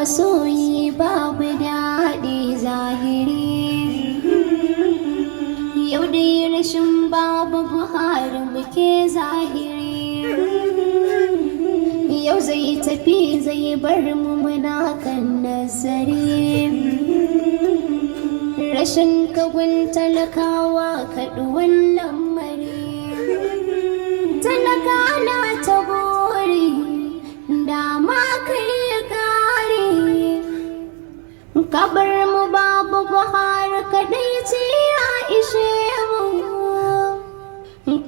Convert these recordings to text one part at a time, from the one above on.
masoyi babu daɗi zahiri. Yau dai rashin babu Buhari muke zahiri. Yau zai tafi zai bar mu muna kan nazari. Rashin kagun talakawa kaɗuwan lamari. Talaka na ta buri dama kai kare. Kabar mu babu Buhari kaɗai ce ya ishe mu.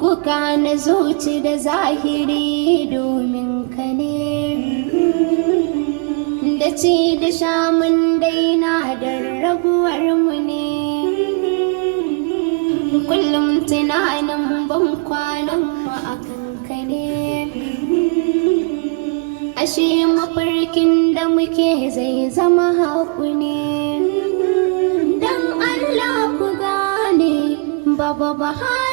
Kuka na zuci da zahiri domin ka ne. Da ci da sha mun daina da rabuwar mu ne. Kullum tunanin ban kwanan mu a kanka ne. Ashe mafarkin da muke zai zama haku ne. Dan Allah ku gane Baba Buhari